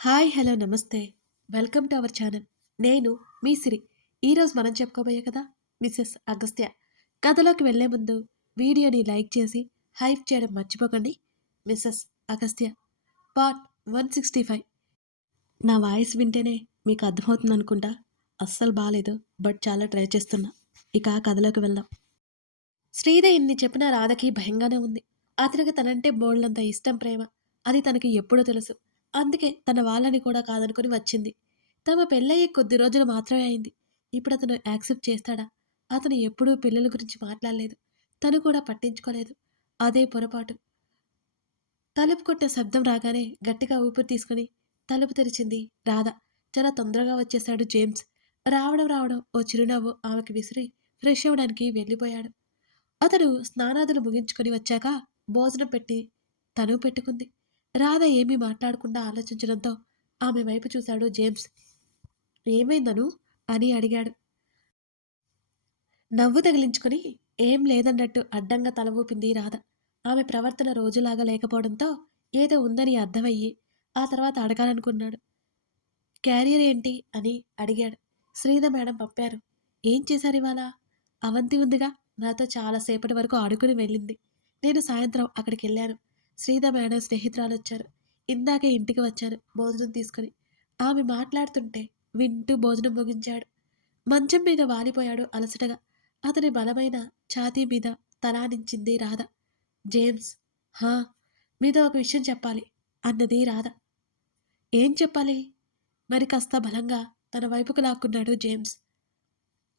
Hi hello నమస్తే. Welcome to our channel. నేను మీ సిరి. ఈరోజు మనం చెప్పుకోబోయే కథ మిసెస్ అగస్త్య. కథలోకి వెళ్ళే ముందు వీడియోని లైక్ చేసి హైప్ చేయడం మర్చిపోకండి. Mrs Agastya part 165. నా వాయిస్ వింటేనే మీకు అర్థమవుతుంది అనుకుంటా. అస్సలు బాలేదు, బట్ చాలా ట్రై చేస్తున్నా. ఇక కథలోకి వెళ్దాం. శ్రీదేవి ఇన్ని చెప్పినా రాధకి భయంగానే ఉంది. అతనికి తనంటే బోల్డంత ఇష్టం, ప్రేమ. అది తనకి ఎప్పుడో తెలుసు. అందుకే తన వాళ్ళని కూడా కాదనుకుని వచ్చింది. తమ పెళ్ళయ్యే కొద్ది రోజులు మాత్రమే అయింది. ఇప్పుడు అతను యాక్సెప్ట్ చేస్తాడా? అతను ఎప్పుడూ పిల్లల గురించి మాట్లాడలేదు. తను కూడా పట్టించుకోలేదు. అదే పొరపాటు. తలుపు కొట్టే శబ్దం రాగానే గట్టిగా ఊపిరి తీసుకుని తలుపు తెరిచింది రాధ. చాలా తొందరగా వచ్చేశాడు జేమ్స్. రావడం రావడం ఓ చిరునవ్వు ఆమెకి విసిరి ఫ్రెష్ అవ్వడానికి వెళ్ళిపోయాడు. అతడు స్నానాదులు ముగించుకొని వచ్చాక భోజనం పెట్టి తను పెట్టుకుంది. రాధ ఏమీ మాట్లాడకుండా ఆలోచించడంతో ఆమె వైపు చూశాడు జేమ్స్. ఏమైందను అని అడిగాడు. నవ్వు తగిలించుకొని ఏం లేదన్నట్టు అడ్డంగా తల ఊపింది రాధ. ఆమె ప్రవర్తన రోజులాగా లేకపోవడంతో ఏదో ఉందని అర్థమయ్యి ఆ తర్వాత అడగాలనుకున్నాడు. క్యారియర్ ఏంటి అని అడిగాడు. శ్రీధ మేడం పంపారు. ఏం చేశారు ఇవాళ? అవంతి ఉందిగా, నాతో చాలాసేపటి వరకు ఆడుకుని వెళ్ళింది. నేను సాయంత్రం అక్కడికి వెళ్ళాను. శ్రీధ మేడం స్నేహితురాలు వచ్చారు. ఇందాకే ఇంటికి వచ్చాను భోజనం తీసుకుని. ఆమె మాట్లాడుతుంటే వింటూ భోజనం ముగించాడు. మంచం మీద వాలిపోయాడు అలసటగా. అతని బలమైన ఛాతీ మీద తలానించింది రాధ. జేమ్స్, హా, మీతో ఒక విషయం చెప్పాలి అన్నది రాధ. ఏం చెప్పాలి? మరి కాస్త బలంగా తన వైపుకు లాక్కున్నాడు జేమ్స్.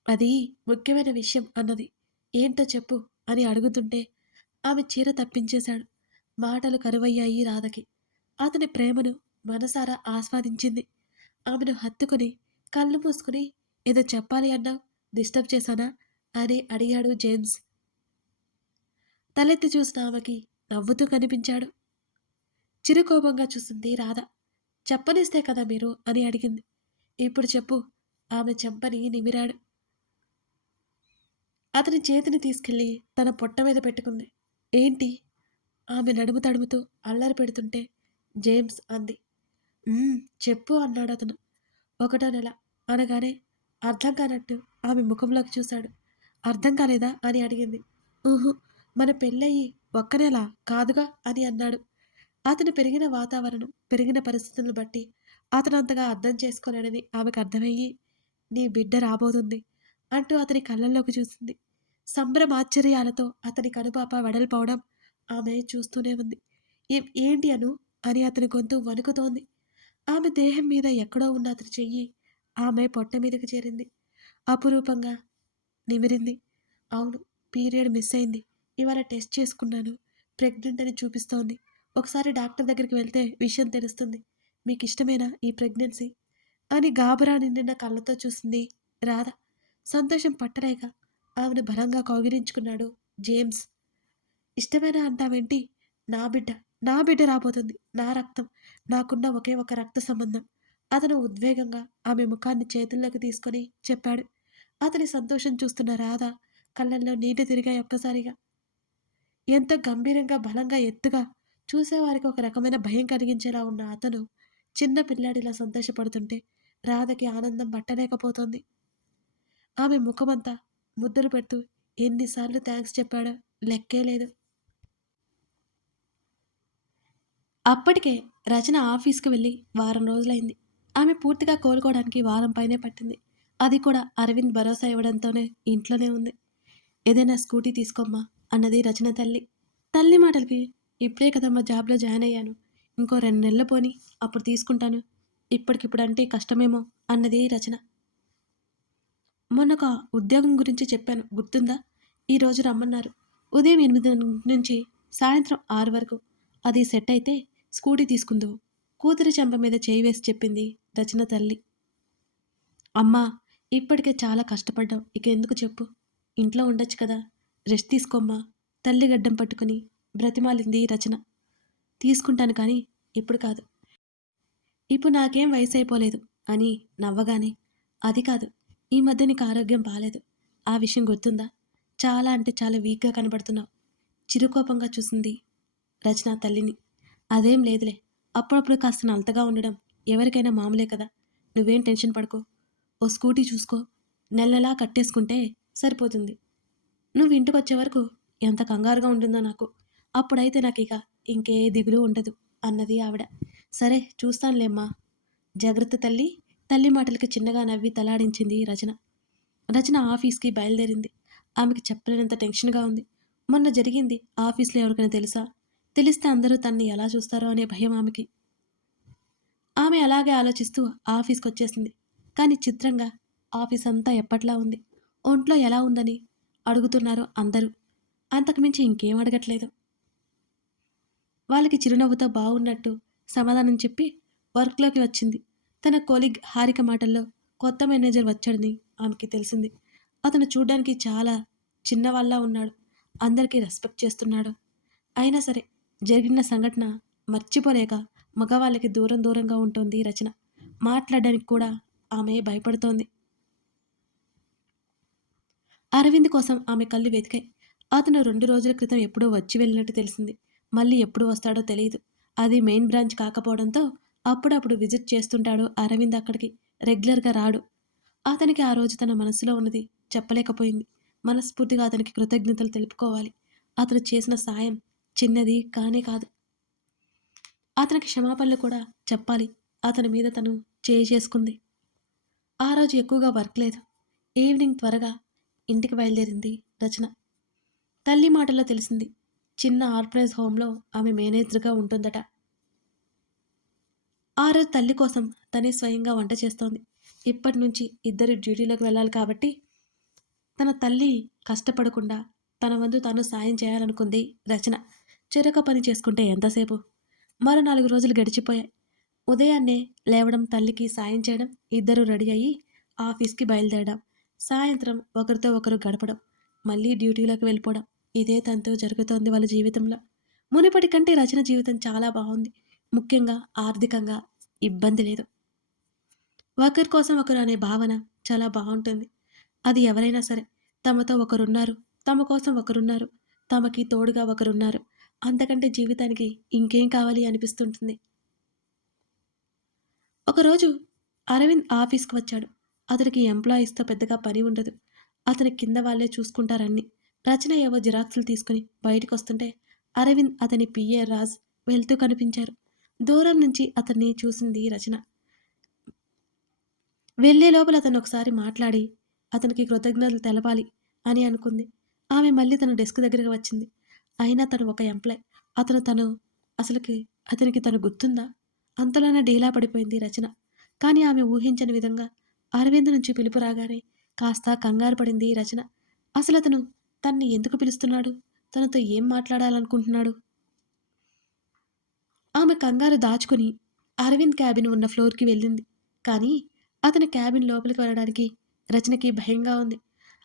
అది ముఖ్యమైన విషయం అన్నది. ఏంటో చెప్పు అని అడుగుతుంటే ఆమె చీర తప్పించేశాడు. మాటలు కరువయ్యాయి రాధకి. అతని ప్రేమను మనసారా ఆస్వాదించింది. ఆమెను హత్తుకుని కళ్ళు మూసుకుని ఏదో చెప్పాలి అన్నావు, డిస్టర్బ్ చేశానా అని అడిగాడు జేమ్స్. తలెత్తి చూసిన ఆమెకి నవ్వుతూ కనిపించాడు. చిరుకోపంగా చూసింది రాధ. చెప్పనిస్తే కదా మీరు అని అడిగింది. ఇప్పుడు చెప్పు. ఆమె చెంపని నిమిరాడు. అతని చేతిని తీసుకెళ్లి తన పొట్ట మీద పెట్టుకుంది. ఏంటి? ఆమె నడుము తడుముతూ అల్లరి పెడుతుంటే జేమ్స్ అంది. చెప్పు అన్నాడు అతను. 1వ నెల అనగానే అర్థం కానట్టు ఆమె ముఖంలోకి చూశాడు. అర్థం కాలేదా అని అడిగింది. ఊహు, మన పెళ్ళయి 1 నెల కాదుగా అని అన్నాడు. అతను పెరిగిన వాతావరణం, పెరిగిన పరిస్థితులను బట్టి అతను అంతగా అర్థం చేసుకోలేడని ఆమెకు అర్థమయ్యి, నీ బిడ్డ రాబోతుంది అంటూ అతని కళ్ళల్లోకి చూసింది. సంభ్రమాశ్చర్యాలతో అతని కనుపాప వెడల్పోవడం ఆమె చూస్తూనే ఉంది. ఏంటి అను అని అతని గొంతు వణుకుతోంది. ఆమె దేహం మీద ఎక్కడో ఉన్న అతని చెయ్యి ఆమె పొట్ట మీదకి చేరింది. అపురూపంగా నిమిరింది. అవును, పీరియడ్ మిస్ అయింది. ఇవాళ టెస్ట్ చేసుకున్నాను. ప్రెగ్నెంట్ అని చూపిస్తోంది. ఒకసారి డాక్టర్ దగ్గరికి వెళ్తే విషయం తెలుస్తుంది. మీకు ఇష్టమేనా ఈ ప్రెగ్నెన్సీ అని గాబరా నిండిన కళ్ళతో చూసింది రాధ. సంతోషం పట్టలేక ఆమెను బలంగా కౌగిలించుకున్నాడు జేమ్స్. ఇష్టమేనా అంటావేంటి? నా బిడ్డ, నా బిడ్డ రాబోతుంది. నా రక్తం, నాకున్న ఒకే ఒక రక్త సంబంధం. అతను ఉద్వేగంగా ఆమె ముఖాన్ని చేతుల్లోకి తీసుకొని చెప్పాడు. అతని సంతోషం చూస్తున్న రాధ కళ్ళల్లో నీటి తిరిగాయి ఒక్కసారిగా. ఎంతో గంభీరంగా, బలంగా, ఎత్తుగా, చూసేవారికి ఒక రకమైన భయం కలిగించేలా ఉన్న అతను చిన్న పిల్లాడిలా సంతోషపడుతుంటే రాధకి ఆనందం పట్టలేకపోతోంది. ఆమె ముఖమంతా ముద్దులు పెడుతూ ఎన్నిసార్లు థ్యాంక్స్ చెప్పాడో లెక్కే లేదు. అప్పటికే రచన ఆఫీస్కి వెళ్ళి వారం రోజులైంది. ఆమె పూర్తిగా కోలుకోవడానికి వారం పైనే పట్టింది. అది కూడా అరవింద్ భరోసా ఇవ్వడంతోనే ఇంట్లోనే ఉంది. ఏదైనా స్కూటీ తీసుకోమ్మా అన్నది రచన తల్లి. తల్లి మాటలకి ఇప్పుడే కదమ్మా జాబ్లో జాయిన్ అయ్యాను. ఇంకో 2 నెలలు పోని అప్పుడు తీసుకుంటాను. ఇప్పటికిప్పుడు అంటే కష్టమేమో అన్నది రచన. మొన్నొక ఉద్యోగం గురించి చెప్పాను గుర్తుందా? ఈరోజు రమ్మన్నారు. ఉదయం 8 నుంచి సాయంత్రం 6 వరకు. అది సెట్ అయితే స్కూటీ తీసుకుందువు. కూతురి చెంప మీద చేయి వేసి చెప్పింది రచన తల్లి. అమ్మా, ఇప్పటికే చాలా కష్టపడ్డావు. ఇక ఎందుకు చెప్పు? ఇంట్లో ఉండొచ్చు కదా, రెస్ట్ తీసుకోమ్మా తల్లి గడ్డం పట్టుకుని బ్రతిమాలింది రచన. తీసుకుంటాను కానీ ఇప్పుడు కాదు. ఇప్పుడు నాకేం వయసు అయిపోలేదు అని నవ్వగానే, అది కాదు, ఈ మధ్య నీకు ఆరోగ్యం బాలేదు. ఆ విషయం గుర్తుందా? చాలా అంటే చాలా వీక్గా కనబడుతున్నావు. చిరుకోపంగా చూసింది రచన తల్లిని. అదేం లేదులే, అప్పుడప్పుడు కాస్త నలతగా ఉండడం ఎవరికైనా మామూలే కదా! నువ్వేం టెన్షన్ పడకు. ఓ స్కూటీ చూసుకో. నెల నెలా కట్టేసుకుంటే సరిపోతుంది. నువ్వు ఇంటికొచ్చే వరకు ఎంత కంగారుగా ఉంటుందో నాకు. అప్పుడైతే నాకిక ఇంకే దిగులు ఉండదు అన్నది ఆవిడ. సరే చూస్తానులేమ్మా. జాగ్రత్త తల్లి. తల్లి మాటలకి చిన్నగా నవ్వి తలాడించింది రచన. రచన ఆఫీస్‌కి బయలుదేరింది. ఆమెకి చెప్పలేనంత టెన్షన్‌గా ఉంది. మొన్న జరిగింది ఆఫీస్‌లో ఎవరికైనా తెలుసా? తెలిస్తే అందరూ తనని ఎలా చూస్తారో అనే భయం ఆమెకి. ఆమె అలాగే ఆలోచిస్తూ ఆఫీస్‌కొచ్చేసింది. కానీ చిత్రంగా ఆఫీసంతా ఎప్పట్లా ఉంది. ఒంట్లో ఎలా ఉందని అడుగుతున్నారు అందరూ. అంతకు మించి ఇంకేం అడగట్లేదు. వాళ్ళకి చిరునవ్వుతో బావున్నట్టు సమాధానం చెప్పి వర్క్‌లోకి వచ్చింది. తన కొలీగ్ హారిక మాటల్లో కొత్త మేనేజర్ వచ్చాడని ఆమెకి తెలిసింది. అతను చూడ్డానికి చాలా చిన్నవాళ్ళలా ఉన్నాడు. అందరికీ రెస్పెక్ట్ చేస్తున్నాడు. అయినా సరే జరిగిన సంఘటన మర్చిపోలేక మగవాళ్ళకి దూరం దూరంగా ఉంటోంది రచన. మాట్లాడడానికి కూడా ఆమె భయపడుతోంది. అరవింద్ కోసం ఆమె కళ్ళు వెతికాయి. అతను 2 రోజుల క్రితం ఎప్పుడో వచ్చి వెళ్ళినట్టు తెలిసింది. మళ్ళీ ఎప్పుడు వస్తాడో తెలీదు. అది మెయిన్ బ్రాంచ్ కాకపోవడంతో అప్పుడప్పుడు విజిట్ చేస్తుంటాడు అరవింద్ అక్కడికి. రెగ్యులర్‌గా రాడు. అతనికి ఆ రోజు తన మనసులో ఉన్నది చెప్పలేకపోయింది. మనస్ఫూర్తిగా అతనికి కృతజ్ఞతలు తెలుపుకోవాలి. అతను చేసిన సాయం చిన్నది కానే కాదు. అతనికి క్షమాపణలు కూడా చెప్పాలి. అతని మీద తను చేసుకుంది. ఆ రోజు ఎక్కువగా వర్క్ లేదు. ఈవినింగ్ త్వరగా ఇంటికి బయలుదేరింది రచన. తల్లి మాటల్లో తెలిసింది. చిన్న ఆర్ఫనైజ్ హోమ్‌లో ఆమె మేనేజర్‌గా ఉంటుందట. ఆ రోజు తల్లి కోసం తనే స్వయంగా వంట చేస్తోంది. ఇప్పటినుంచి ఇద్దరు డ్యూటీలోకి వెళ్ళాలి కాబట్టి తన తల్లి కష్టపడకుండా తన వంతు తాను సాయం చేయాలనుకుంది రచన. చెరొక పని చేసుకుంటే ఎంతసేపు? మరో 4 రోజులు గడిచిపోయాయి. ఉదయాన్నే లేవడం, తల్లికి సాయం చేయడం, ఇద్దరూ రెడీ అయ్యి ఆఫీస్‌కి బయలుదేరడం. సాయంత్రం ఒకరితో ఒకరు గడపడం, మళ్ళీ డ్యూటీలోకి వెళ్ళిపోవడం. ఇదే తంతు జరుగుతోంది వాళ్ళ జీవితంలో. మునుపటి కంటే రచన జీవితం చాలా బావుంది. ముఖ్యంగా ఆర్థికంగా ఇబ్బంది లేదు. ఒకరి కోసం ఒకరు అనే భావన చాలా బావుంటుంది. అది ఎవరైనా సరే తమతో ఒకరున్నారు, తమ కోసం ఒకరున్నారు, తమకి తోడుగా ఒకరున్నారు. అంతకంటే జీవితానికి ఇంకేం కావాలి అనిపిస్తుంటుంది. ఒకరోజు అరవింద్ ఆఫీస్‌కి వచ్చాడు. అతనికి ఎంప్లాయీస్‌తో పెద్దగా పని ఉండదు. అతని కింద వాళ్ళే చూసుకుంటారన్నీ. రచన ఏవో జిరాక్సులు తీసుకుని బయటికొస్తుంటే అరవింద్ అతని పిఏ రాజ్ వెళ్తూ కనిపించారు. దూరం నుంచి అతన్ని చూసింది రచన. వెళ్ళే లోపల అతను ఒకసారి మాట్లాడి అతనికి కృతజ్ఞతలు తెలపాలి అని అనుకుంది. ఆమె మళ్ళీ తన డెస్క్ దగ్గరికి వచ్చింది. అయినా తను ఒక ఎంప్లాయ్. తను అసలుకి అతనికి తను గుర్తుందా? అంతలోనే డీలా పడిపోయింది రచన. కానీ ఆమె ఊహించని విధంగా అరవింద్ నుంచి పిలుపు రాగానే కాస్త కంగారు పడింది రచన. అసలతను తన్ని ఎందుకు పిలుస్తున్నాడు? తనతో ఏం మాట్లాడాలనుకుంటున్నాడు? ఆమె కంగారు దాచుకుని అరవింద్ క్యాబిన్ ఉన్న ఫ్లోర్‌కి వెళ్ళింది. కానీ అతని క్యాబిన్ లోపలికి వెళ్ళడానికి రచనకి భయంగా ఉంది.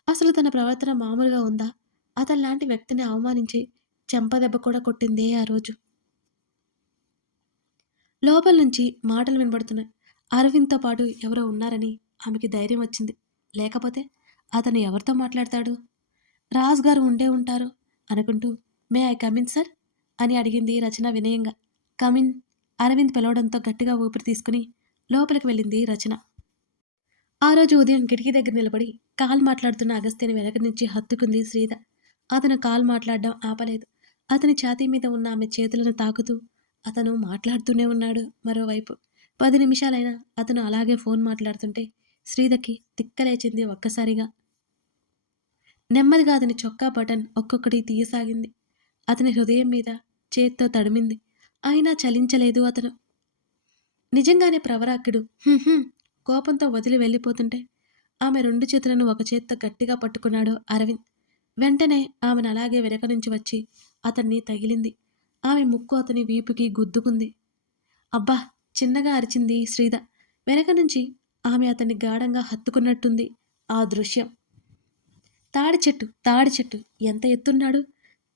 అసలు తన ప్రవర్తన మామూలుగా ఉందా? అతనిలాంటి వ్యక్తిని అవమానించి చెంపదెబ్బ కూడా కొట్టిందే ఆ రోజు. లోపల నుంచి మాటలు వినబడుతున్నాయి. అరవింద్‌తో పాటు ఎవరో ఉన్నారని ఆమెకి ధైర్యం వచ్చింది. లేకపోతే అతను ఎవరితో మాట్లాడతాడు? రాజ్ గారు ఉండే ఉంటారు అనుకుంటూ may I come in sir? అని అడిగింది రచన వినయంగా. కమ్ ఇన్ అరవింద్ పిలవడంతో గట్టిగా ఊపిరి తీసుకుని లోపలికి వెళ్ళింది రచన. ఆ రోజు ఉదయం కిటికీ దగ్గర నిలబడి కాల్ మాట్లాడుతున్న అగస్త్యని వెనక నుంచి హత్తుకుంది శ్రీద. అతను కాల్ మాట్లాడడం ఆపలేదు. అతని ఛాతీ మీద ఉన్న ఆమె చేతులను తాకుతూ అతను మాట్లాడుతూనే ఉన్నాడు మరోవైపు. 10 నిమిషాలైనా అతను అలాగే ఫోన్ మాట్లాడుతుంటే శ్రీదకి తిక్కలేచింది ఒక్కసారిగా. నెమ్మదిగా అతని చొక్కా బటన్ ఒక్కొక్కటి తీయసాగింది. అతని హృదయం మీద చేత్తో తడిమింది. అయినా చలించలేదు అతను. నిజంగానే ప్రవరాఖ్యుడు. హుహు. కోపంతో వదిలి వెళ్ళిపోతుంటే ఆమె 2 చేతులను ఒక చేత్తో గట్టిగా పట్టుకున్నాడు అరవింద్. వెంటనే ఆమెను అలాగే వెనక నుంచి వచ్చి అతన్ని తగిలింది. ఆమె ముక్కు అతని వీపుకి గుద్దుకుంది. అబ్బా! చిన్నగా అరిచింది శ్రీద. వెనక నుంచి ఆమె అతన్ని గాఢంగా హత్తుకున్నట్టుంది ఆ దృశ్యం. తాడి చెట్టు, తాడి చెట్టు ఎంత ఎత్తున్నాడు?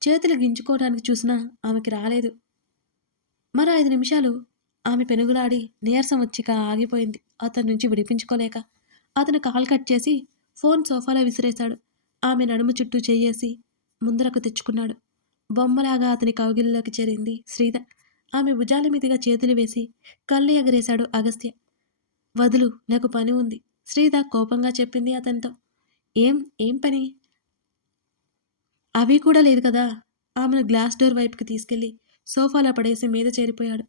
చేతులు గింజుకోవడానికి చూసినా ఆమెకి రాలేదు. మరో 5 నిమిషాలు ఆమె పెనుగులాడి నీరసం వచ్చిక ఆగిపోయింది. అతని నుంచి విడిపించుకోలేక. అతను కాల్ కట్ చేసి ఫోన్ సోఫాలో విసిరేశాడు. ఆమె నడుము చుట్టూ చెయ్యేసి ముందరకు తెచ్చుకున్నాడు. బొమ్మలాగా అతని కౌగిలిలోకి చేరింది శ్రీద. ఆమె భుజాల మీదుగా చేతులు వేసి కళ్ళు ఎగరేశాడు అగస్త్య. వదులు, నాకు పని ఉంది. శ్రీధ కోపంగా చెప్పింది అతనితో. ఏం ఏం పని? అవి కూడా లేదు కదా! ఆమెను గ్లాస్ డోర్ వైపుకి తీసుకెళ్లి సోఫాలో పడేసి మీద చేరిపోయాడు.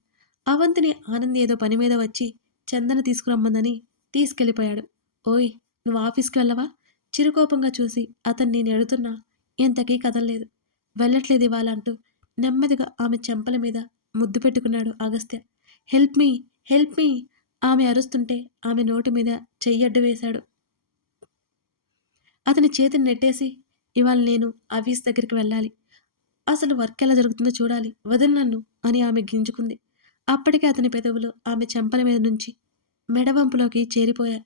అవంతిని ఆనంద్ ఏదో పని మీద వచ్చి చందన తీసుకురమ్మందని తీసుకెళ్ళిపోయాడు. ఓయ్! నువ్వు ఆఫీస్‌కి వెళ్ళవా? చిరుకోపంగా చూసి అతన్ని నెడుతున్నా ఎంతకీ కదల్లేదు. వెళ్ళట్లేదు ఇవాళ అంటూ నెమ్మదిగా ఆమె చెంపల మీద ముద్దు పెట్టుకున్నాడు Agastya. Help me! Help me! ఆమె అరుస్తుంటే ఆమె నోటి మీద చెయ్యడ్డు వేశాడు. అతని చేతిని నెట్టేసి, ఇవాళ నేను ఆఫీస్ దగ్గరికి వెళ్ళాలి. అసలు వర్క్ ఎలా జరుగుతుందో చూడాలి. వదిలు నన్ను అని ఆమె గింజుకుంది. అప్పటికే అతని పెదవులు ఆమె చెంపల మీద నుంచి మెడవంపులోకి చేరిపోయాయి.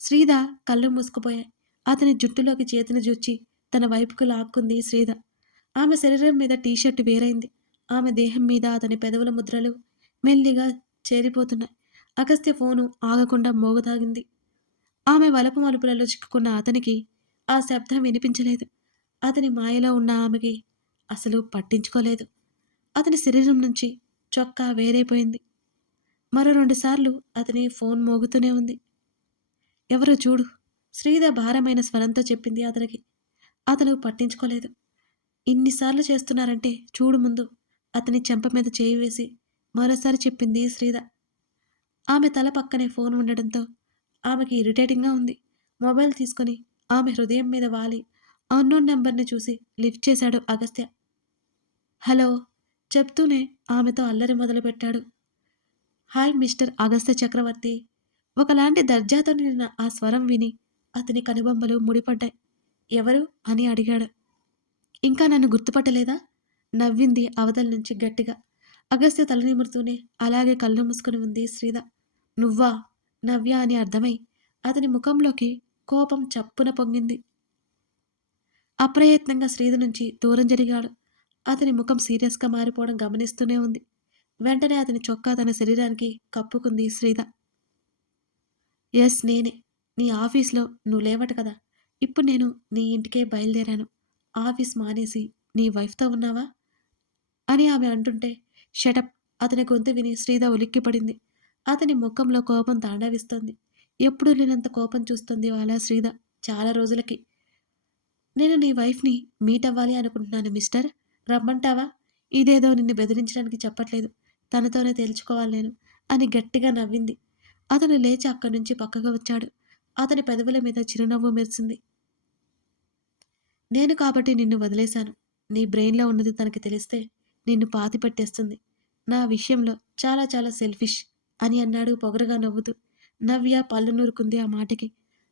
శ్రీధ కళ్ళు మూసుకుపోయాయి. అతని జుట్టులోకి చేతిని జూర్చి తన వైపుకు లాక్కుంది శ్రీధ. ఆమె శరీరం మీద టీషర్టు వేరైంది. ఆమె దేహం మీద అతని పెదవుల ముద్రలు మెల్లిగా చేరిపోతున్నాయి. అగస్త్య ఫోను ఆగకుండా మోగసాగింది. ఆమె వలపు మలుపులలో చిక్కుకున్న అతనికి ఆ శబ్దం వినిపించలేదు. అతని మాయలో ఉన్న ఆమెకి అసలు పట్టించుకోలేదు. అతని శరీరం నుంచి చొక్కా వేరైపోయింది. మరో 2 సార్లు అతని ఫోన్ మోగుతూనే ఉంది. ఎవరో చూడు, శ్రీధ భారమైన స్వరంతో చెప్పింది అతనికి. అతను పట్టించుకోలేదు. ఇన్నిసార్లు చేస్తున్నారంటే చూడు ముందు అతని చెంప మీద చేయి వేసి మరోసారి చెప్పింది శ్రీధ. ఆమె తల పక్కనే ఫోన్ ఉండడంతో ఆమెకి ఇరిటేటింగ్‌గా ఉంది. మొబైల్ తీసుకొని ఆమె హృదయం మీద వాలి అన్నోన్ నంబర్‌ని చూసి లిఫ్ట్ చేశాడు అగస్త్య. హలో! చెప్తూనే ఆమెతో అల్లరి మొదలుపెట్టాడు. హాయ్ మిస్టర్ అగస్త్య చక్రవర్తి. ఒకలాంటి దర్జాతో నిండిన ఆ స్వరం విని అతని కనుబొమ్మలు ముడిపడ్డాయి. ఎవరు? అని అడిగాడు. ఇంకా నన్ను గుర్తుపట్టలేదా? నవ్వింది అవతల నుంచి గట్టిగా. అగస్త్య తల నిమురుతూనే అలాగే కళ్ళు మూసుకుని ఉంది శ్రీధ. నువ్వా? నవ్య అని అర్థమై అతని ముఖంలోకి కోపం చప్పున పొంగింది. అప్రయత్నంగా శ్రీధ నుంచి దూరం జరిగాడు. అతని ముఖం సీరియస్‌గా మారిపోవడం గమనిస్తూనే ఉంది. వెంటనే అతని చొక్కా తన శరీరానికి కప్పుకుంది శ్రీధ. యస్, నేనే. నీ ఆఫీస్‌లో నువ్వు లేవట కదా! ఇప్పుడు నేను నీ ఇంటికే బయలుదేరాను. ఆఫీస్ మానేసి నీ వైఫ్‌తో ఉన్నావా? అని ఆమె అంటుంటే షటప్! అతని గొంతు విని శ్రీధ ఉలిక్కిపడింది. అతని ముఖంలో కోపం తాండవిస్తోంది. ఎప్పుడూ లేనంత కోపం చూస్తుంది ఇవాళ శ్రీధ. చాలా రోజులకి. నేను నీ వైఫ్‌ని మీట్ అవ్వాలి అనుకుంటున్నాను మిస్టర్. రమ్మంటావా? ఇదేదో నిన్ను బెదిరించడానికి చెప్పట్లేదు. తనతోనే తేల్చుకోవాలి నేను అని గట్టిగా నవ్వింది. అతను లేచి అక్కడి నుంచి పక్కకు వచ్చాడు. అతని పెదవుల మీద చిరునవ్వు మెరిసింది. నేను కాబట్టి నిన్ను వదిలేశాను. నీ బ్రెయిన్‌లో ఉన్నది తనకి తెలిస్తే నిన్ను పాతిపెట్టేస్తుంది. నా విషయంలో చాలా చాలా సెల్ఫిష్ అని అన్నాడు పొగరుగా నవ్వుతూ. నవ్య పళ్ళు నూరుకుంది ఆ మాటకి.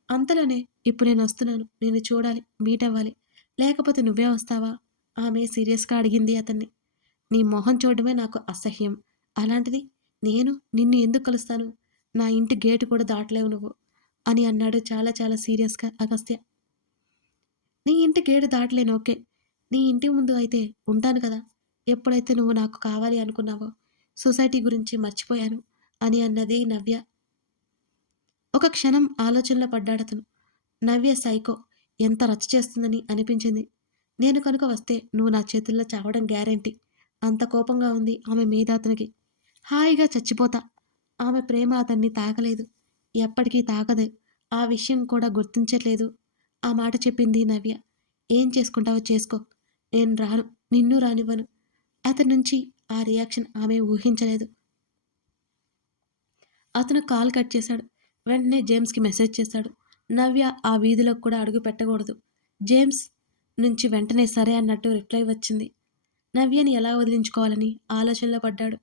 అంతలోనే ఇప్పుడు నేనొస్తున్నాను. నిన్ను చూడాలి, మీట్ అవ్వాలి. లేకపోతే నువ్వే వస్తావా? ఆమె సీరియస్‌గా అడిగింది అతన్ని. నీ మొహం చూడడమే నాకు అసహ్యం. అలాంటిది నేను నిన్ను ఎందుకు కలుస్తాను? నా ఇంటి గేటు కూడా దాటలేవు నువ్వు అని అన్నాడు చాలా చాలా సీరియస్‌గా అగస్త్య. నీ ఇంటి గేటు దాటలేను ఓకే. నీ ఇంటి ముందు అయితే ఉంటాను కదా! ఎప్పుడైతే నువ్వు నాకు కావాలి అనుకున్నావో సొసైటీ గురించి మర్చిపోయాను అని అన్నది నవ్య. ఒక క్షణం ఆలోచనలో పడ్డాడతను. నవ్య సైకో. ఎంత రచ్చ చేస్తుందని అనిపించింది. నేను కనుక వస్తే నువ్వు నా చేతుల్లో చావడం గ్యారంటీ. అంత కోపంగా ఉంది ఆమె మీద అతనికి. హాయిగా చచ్చిపోతా. ఆమె ప్రేమ అతన్ని తాకలేదు. ఎప్పటికీ తాకదు. ఆ విషయం కూడా గుర్తించట్లేదు. ఆ మాట చెప్పింది నవ్య. ఏం చేసుకుంటావో చేసుకో. నేను రాను. నిన్ను రానివ్వను. అతని నుంచి ఆ రియాక్షన్ ఆమె ఊహించలేదు. అతను కాల్ కట్ చేశాడు. వెంటనే జేమ్స్‌కి మెసేజ్ చేశాడు. నవ్య ఆ వీధిలోకి కూడా అడుగు పెట్టకూడదు. జేమ్స్ నుంచి వెంటనే సరే అన్నట్టు రిప్లై వచ్చింది. నవ్యని ఎలా వదిలించుకోవాలని ఆలోచనలో పడ్డాడు.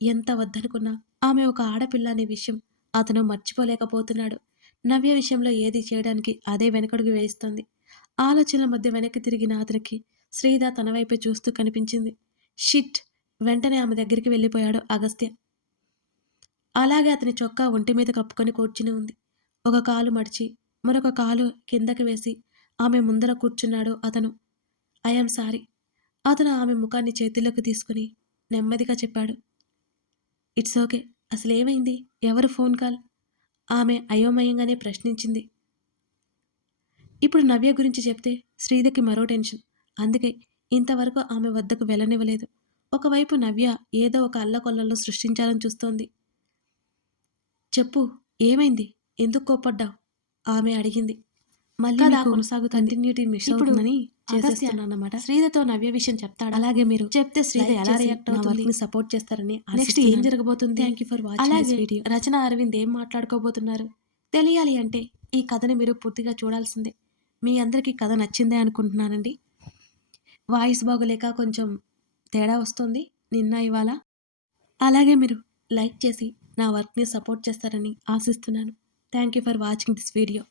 ఎంత వద్దనుకున్నా ఆమె ఒక ఆడపిల్ల అనే విషయం అతను మర్చిపోలేకపోతున్నాడు. నవ్య విషయంలో ఏది చేయడానికి అదే వెనకడుగు వేయిస్తోంది. ఆలోచనల మధ్య వెనక్కి తిరిగిన అతనికి శ్రీధ తన వైపే చూస్తూ కనిపించింది. షిట్! వెంటనే ఆమె దగ్గరికి వెళ్ళిపోయాడు అగస్త్య. అలాగే అతని చొక్కా ఒంటి మీద కప్పుకొని కూర్చుని ఉంది. ఒక కాలు మడిచి మరొక కాలు కిందకి వేసి ఆమె ముందర కూర్చున్నాడు అతను. I am sorry. అతను ఆమె ముఖాన్ని చేతుల్లోకి తీసుకుని నెమ్మదిగా చెప్పాడు. It's okay. అసలేమైంది? ఎవరు ఫోన్ కాల్? ఆమె అయోమయంగానే ప్రశ్నించింది. ఇప్పుడు నవ్య గురించి చెప్తే శ్రీధకి మరో టెన్షన్. అందుకే ఇంతవరకు ఆమె వద్దకు వెళ్ళనివ్వలేదు. ఒకవైపు నవ్య ఏదో ఒక అల్లకొల్లలో సృష్టించాలని చూస్తోంది. చెప్పు, ఏమైంది? ఎందుకు కోప్పడ్డావు? ఆమె అడిగింది. మళ్ళీ కథ మీకు కొనసాగుతుంది. కంటిన్యూటీ మిస్ ఇప్పుడు అవుతుందని అగస్త్య చేసేస్తున్నానన్నమాట. శ్రీధతో నవ్య విషయం చెప్తాడా? అలాగే మీరు చెప్తే శ్రీధ లైక్ ఎలా చేసి రియాక్ట్ నా అవుతుంది? వర్క్‌ని సపోర్ట్ చేస్తారని నెక్స్ట్ ఏం ఆశిస్తున్నాను. జరగబోతుంది? Thank you for watching this అలాగే వీడియో. రచన అరవింద్ ఏం మాట్లాడుకోబోతున్నారు? తెలియాలి అంటే ఈ కథని మీరు పూర్తిగా చూడాల్సిందే. మీ అందరికీ కథ నచ్చిందే అనుకుంటున్నానండి. వాయిస్ బాగోలేక కొంచెం తేడా వస్తుంది నిన్న ఇవాళ. అలాగే మీరు లైక్ చేసి నా వర్క్‌ని సపోర్ట్ చేస్తారని ఆశిస్తున్నాను. Thank you for watching this video.